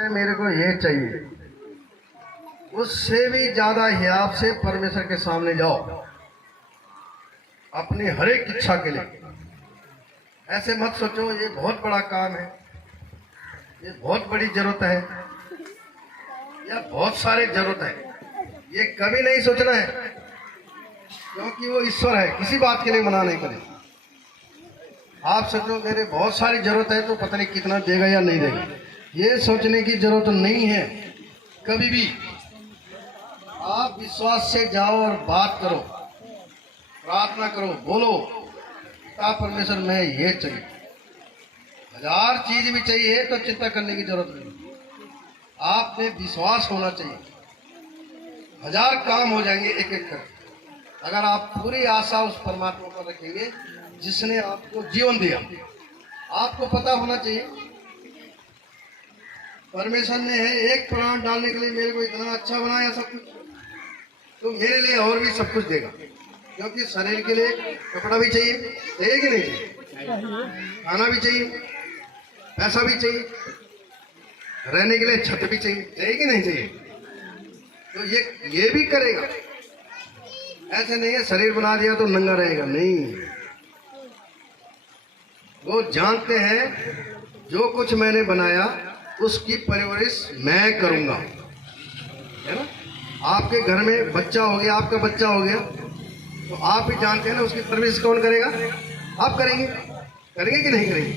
है मेरे को ये चाहिए, उससे भी ज्यादा हिसाब से परमेश्वर के सामने जाओ अपनी हर एक इच्छा के लिए। ऐसे मत सोचो ये बहुत बड़ा काम है, ये बहुत बड़ी जरूरत है या बहुत सारे जरूरत है, ये कभी नहीं सोचना है, क्योंकि वो ईश्वर है, किसी बात के लिए मना नहीं करे। आप सोचो मेरे बहुत सारी जरूरत है तो पता नहीं कितना देगा या नहीं देगा, ये सोचने की जरूरत नहीं है कभी भी। आप विश्वास से जाओ और बात करो, प्रार्थना करो, बोलो पिता परमेश्वर मैं ये चाहिए। 1000 चीज भी चाहिए तो चिंता करने की जरूरत नहीं, आप में विश्वास होना चाहिए। 1000 काम हो जाएंगे एक एक कर, अगर आप पूरी आशा उस परमात्मा पर रखेंगे जिसने आपको जीवन दिया। आपको पता होना चाहिए परमेश्वर ने है एक प्राण डालने के लिए मेरे को इतना अच्छा बनाया सब कुछ, तो मेरे लिए और भी सब कुछ देगा, क्योंकि शरीर के लिए कपड़ा भी चाहिए कि नहीं चाहिए, खाना भी चाहिए, पैसा भी चाहिए, रहने के लिए छत भी चाहिए कि नहीं चाहिए, तो ये भी करेगा। ऐसे नहीं है शरीर बना दिया तो नंगा रहेगा, नहीं। वो जानते हैं जो कुछ मैंने बनाया उसकी परवरिश मैं करूंगा, है ना। आपके घर में बच्चा हो गया, आपका बच्चा हो गया, तो आप भी जानते हैं ना उसकी परवरिश कौन करेगा, आप करेंगे, करेंगे कि नहीं करेंगे।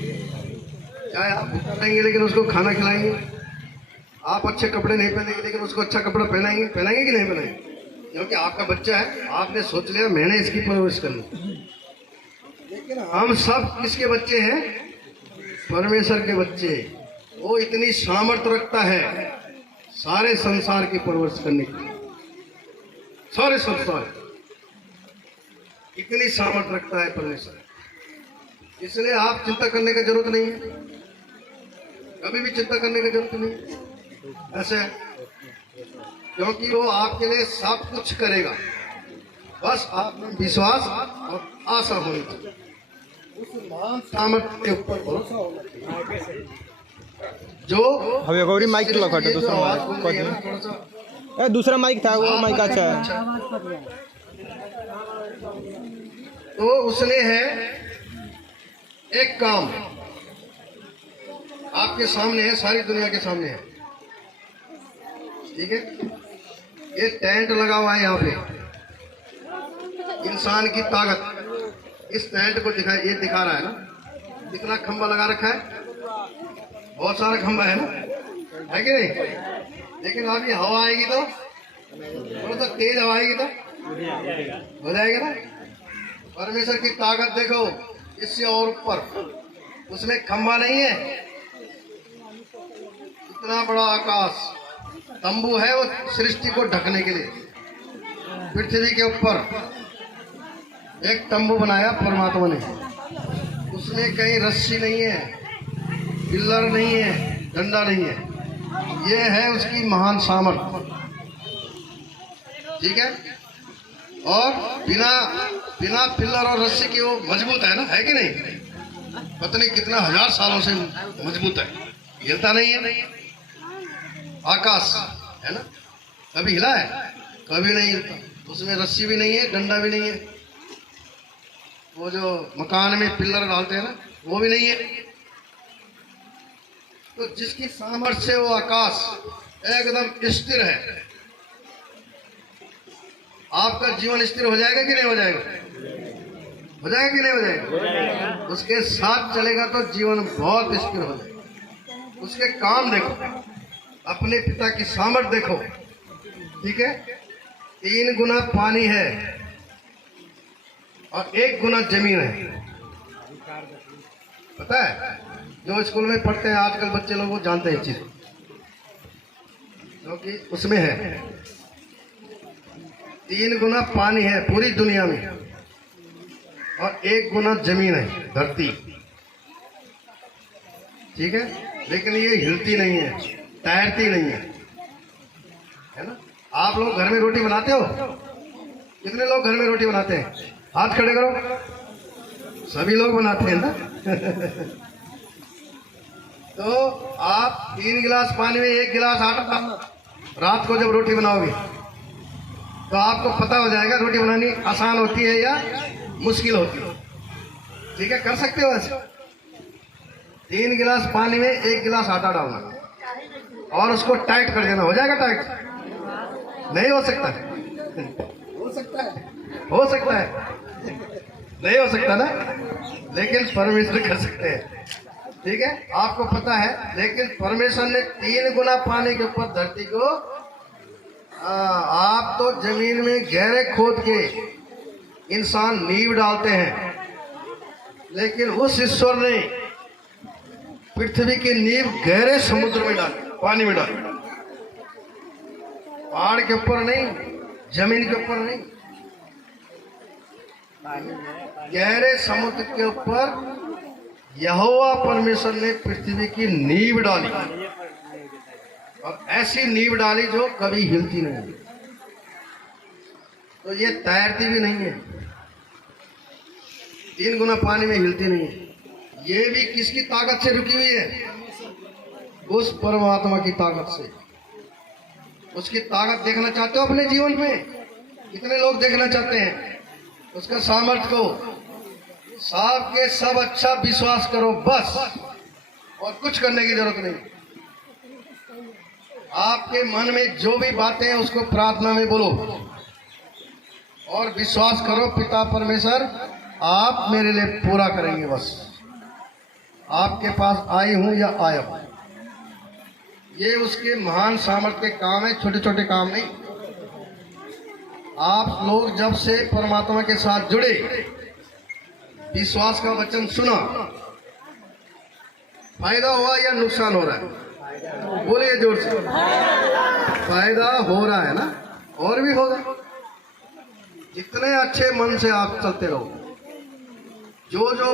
चाहे आप भूखा रहेंगे लेकिन उसको खाना खिलाएंगे, आप अच्छे कपड़े नहीं पहनेंगे लेकिन उसको अच्छा कपड़ा पहनाएंगे, पहनाएंगे कि नहीं पहनाएंगे, क्योंकि आपका बच्चा है, आपने सोच लिया मैंने इसकी परवरिश करनी। लेकिन हम सब किसके बच्चे हैं, परमेश्वर के बच्चे। वो इतनी सामर्थ्य रखता है सारे संसार की परवरिश करने की, सारे संसार इतनी सामर्थ्य रखता है परमेश्वर, इसलिए आप चिंता करने की जरूरत नहीं है, कभी भी चिंता करने की जरूरत नहीं है ऐसे, क्योंकि वो आपके लिए सब कुछ करेगा। बस आप में विश्वास और आशा होनी चाहिए, उस महान सामर्थ्य के ऊपर भरोसा होना चाहिए। जो હવે ગૌરી માઇક લો ખટો दूसरा दूसरा माइक था वो माइक अच्छा है। तो उसने है एक काम आपके सामने है, सारी दुनिया के सामने है, ठीक है। ये टेंट लगा हुआ है यहाँ पे, इंसान की ताकत इस टेंट को ये दिखा रहा है ना, कितना खंबा लगा रखा है, बहुत सारा खंबा है ना, है कि नहीं। लेकिन अभी हवा आएगी तो थोड़ा सा तेज हवा आएगी तो हो जाएगा ना। परमेश्वर की ताकत देखो, इससे और ऊपर, उसमें खंबा नहीं है, इतना बड़ा आकाश तंबू है वो सृष्टि को ढकने के लिए। पृथ्वी के ऊपर एक तंबू बनाया परमात्मा ने, उसमें कहीं रस्सी नहीं है, पिल्लर नहीं है, डंडा नहीं है, ये है उसकी महान सामर्थ्य, ठीक है। और बिना बिना पिल्लर और रस्सी के वो मजबूत है ना, है कि नहीं। पता नहीं कितना 1000 सालों से मजबूत है, हिलता नहीं है। आकाश है ना, कभी हिला है, कभी नहीं हिलता, उसमें रस्सी भी नहीं है, डंडा भी नहीं है, वो जो मकान में पिल्लर डालते हैं ना वो भी नहीं है। तो जिसकी सामर्थ्य से वो आकाश एकदम स्थिर है, आपका जीवन स्थिर हो जाएगा कि नहीं हो जाएगा, हो जाएगा कि नहीं हो जाएगा। उसके साथ चलेगा तो जीवन बहुत स्थिर हो जाएगा। उसके काम देखो, अपने पिता की सामर्थ्य देखो, ठीक है। 3 गुना पानी है और 1 गुना जमीन है, पता है। जो स्कूल में पढ़ते हैं आजकल बच्चे लोग वो जानते हैं चीज, क्योंकि उसमें है 3 गुना पानी है पूरी दुनिया में और 1 गुना जमीन है, धरती, ठीक है। लेकिन ये हिलती नहीं है, तैरती नहीं है ना। आप लोग घर में रोटी बनाते हो, कितने लोग घर में रोटी बनाते हैं, हाथ खड़े करो। सभी लोग बनाते हैं ना तो आप 3 गिलास पानी में 1 गिलास आटा डालना। रात को जब रोटी बनाओगे तो आपको पता हो जाएगा रोटी बनानी आसान होती है या मुश्किल होती है। ठीक है, कर सकते हो ऐसे। 3 गिलास पानी में 1 गिलास आटा डालना और उसको टाइट कर देना। हो जाएगा टाइट? नहीं हो सकता? हो सकता है, हो सकता है, नहीं हो सकता ना, लेकिन परमेश्वर कर सकते हैं। ठीक है, आपको पता है, लेकिन परमेश्वर ने 3 गुना पानी के ऊपर धरती को आप तो जमीन में गहरे खोद के इंसान नींव डालते हैं, लेकिन उस ईश्वर ने पृथ्वी की नींव गहरे समुद्र में डाली, पानी में डाली। पहाड़ के ऊपर नहीं, जमीन के ऊपर नहीं, गहरे समुद्र के ऊपर यहोवा परमेश्वर ने पृथ्वी की नींव डाली, और ऐसी नींव डाली जो कभी हिलती नहीं। तो ये तैरती भी नहीं है, 3 गुना पानी में हिलती नहीं है। ये भी किसकी ताकत से रुकी हुई है? उस परमात्मा की ताकत से। उसकी ताकत देखना चाहते हो अपने जीवन में? कितने लोग देखना चाहते हैं उसका सामर्थ्य को? सब के सब अच्छा विश्वास करो बस, और कुछ करने की जरूरत नहीं। आपके मन में जो भी बातें हैं उसको प्रार्थना में बोलो और विश्वास करो पिता परमेश्वर आप मेरे लिए पूरा करेंगे। बस आपके पास आई हूं या आया हूं, ये उसके महान सामर्थ्य के काम है, छोटे छोटे काम नहीं। आप लोग जब से परमात्मा के साथ जुड़े, विश्वास का वचन सुना, फायदा हुआ या नुकसान हो रहा है? बोलिए जोर से। फायदा हो रहा है ना, और भी होगा। जितने अच्छे मन से आप चलते रहो, जो जो